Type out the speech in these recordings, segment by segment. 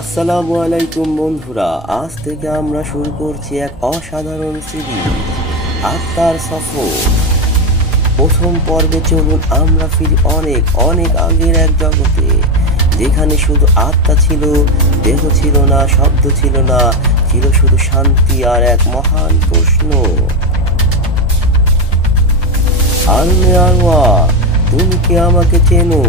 আসসালামু আলাইকুম বন্ধুরা, আজ থেকে আমরা শুরু করছি এক অসাধারণ সিরিজ, আত্মার সফর। প্রথম পর্বে চলুন আমরা ফিরি অনেক অনেক আগের এক জগতে, যেখানে শুধু আত্মা ছিল, দেহ ছিল না, শব্দ ছিল না, ছিল শুধু শান্তি আর এক মহান প্রশ্ন। আলমে আরওয়া, তুমি কি আমাকে চেনো?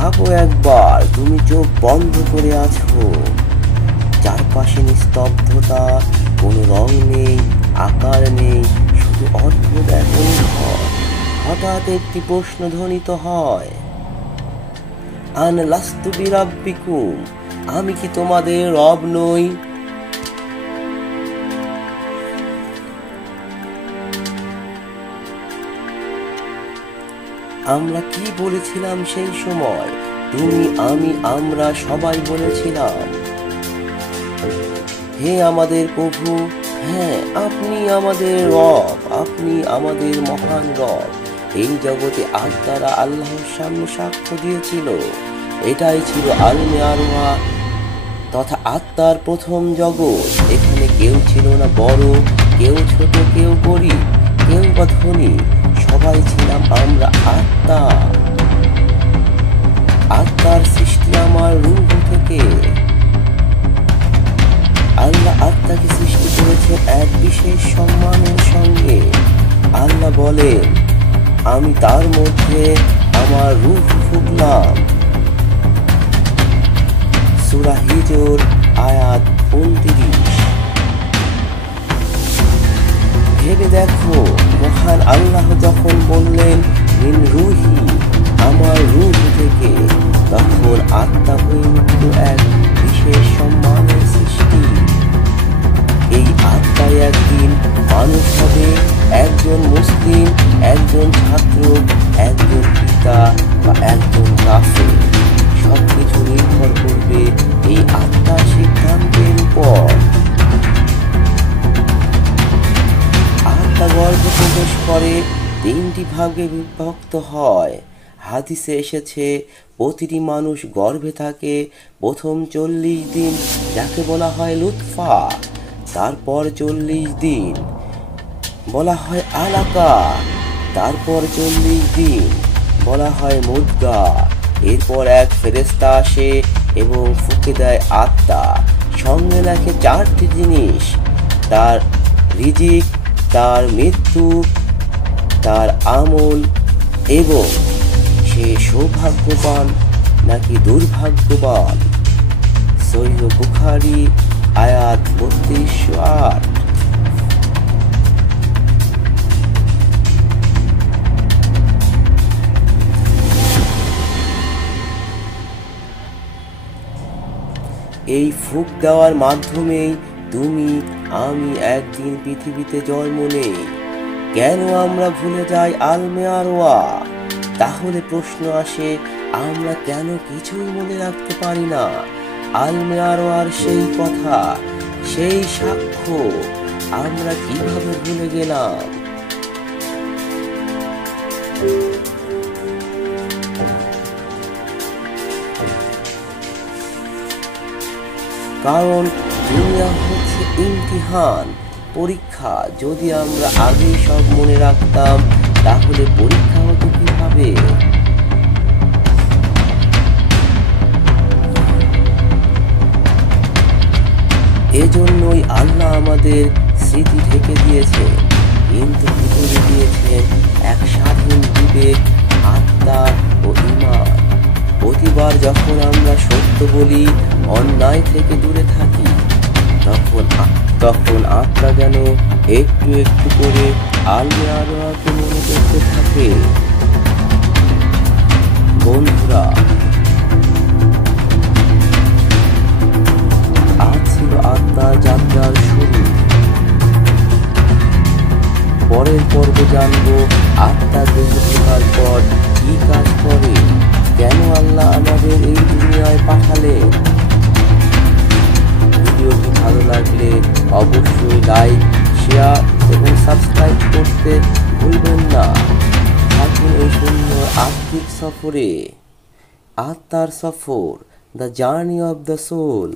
ভাবো একবার, তুমি চোখ বন্ধ করে আছো, চারপাশে নিস্তব্ধতা, কোনো রং নেই, আকার নেই, শুধু অদ্ভুত এক অনুভব। হঠাৎ একটি প্রশ্ন ধ্বনিত হয়, আন লাস্তু বিরাব্বিকুম, আমি কি তোমাদের রব নই? আমরা কি বলেছিলাম সেই সময়? তুমি, আমি, আমরা সবাই বলেছিলাম, হে আমাদের প্রভু, হ্যাঁ আপনি আমাদের রব, আপনি আমাদের মহান রব। এই জগতে আত্মারা আল্লাহর সামনে সাক্ষ্য দিয়েছিল। এটাই ছিল আলমে আরওয়া তথা আত্মার প্রথম জগৎ। এখানে কেউ ছিল না বড়, কেউ ছোট, কেউ গরিব, কেউ বা ধনী, সবাই ছিলাম আমরা আত্মা। আত্মার সৃষ্টি আমার রূহ থেকে। আল্লাহ আত্মাকে সৃষ্টি করেছেন এক বিশেষ সম্মানের সঙ্গে। আল্লাহ বলেন, আমি তার মধ্যে আমার রূহ ফুঁকলাম। সূরা হিজর আয়াত 29। ভেবে দেখো, মহান আল্লাহ যখন বললেন মিন রুহি, আমার রূহ থেকে, তখন আত্মা হয়ে উঠল এক বিশেষ সম্মানের সৃষ্টি। এই আত্মাই একদিন মানুষ হবে, একজন মুসলিম, একজন ছাত্র, একজন পিতা বা একজন কাফের। সবকিছু নির্ভর করবে এই আত্মার সিদ্ধান্তের উপর। আত্মা গর্ভে প্রবেশ করে, তিনটি ভাগে বিভক্ত হয়। হাদিসে এসেছে, প্রতিটি মানুষ গর্ভে থাকে প্রথম 40 দিন, যাকে বলা হয় লুৎফা। তারপর 40 দিন বলা হয় আলাকা। তারপর 40 দিন বলা হয় মুদগা। এরপর এক ফেরেশতা আসে এবং ফুঁকে দেয় আত্মা। সঙ্গে রাখে 4টি জিনিস, তার রিজিক, তার মৃত্যু, তার আমল এবং সে সৌভাগ্যবান নাকি দুর্ভাগ্যবান। সহিহ বুখারী আয়াত 3208। এই ফুঁক দেওয়ার মাধ্যমেই তুমি, আমি একদিন পৃথিবীতে জন্ম নেই। কেন আমরা ভুলে যাই আলমে আরওয়া? তাহলে প্রশ্ন আসে, আমরা কেন কিছুই মনে রাখতে পারি না? আলমে আরওয়ার সেই কথা, সেই সাক্ষ্য আমরা কিভাবে ভুলে গেলাম? কারণ দুনিয়া হচ্ছে ইমতিহান, পরীক্ষা। যদি আমরা আগেই সব মনে রাখতাম, তাহলে পরীক্ষা হতো কিভাবে? এজন্যই আল্লাহ আমাদের স্মৃতি ঢেকে দিয়েছে, কিন্তু ভিতরে দিয়েছেন এক স্বাধীন বিবেক, আত্মা ও ঈমান। প্রতিবার যখন আমরা সত্য বলি, অন্যায় থেকে দূরে থাকি, তখন আত্মা যেন একটু একটু করে আলমে আরওয়াকে মনে করতে থাকে। বন্ধুরা, আজ ছিল আত্মার যাত্রার শুরু। পরের পর্বে জানবো আত্মা দেহ ঢোকার পর কি কাজ করে, কেন আল্লাহ আমাদের এই দুনিয়ায় পাঠালেন। ভিডিওটি ভালো লাগলে অবশ্যই লাইক, শেয়ার এবং সাবস্ক্রাইব করতে ভুলবেন না। থাকুন এই সুন্দর আত্মিক সফরে। আত্মার সফর the journey of the soul.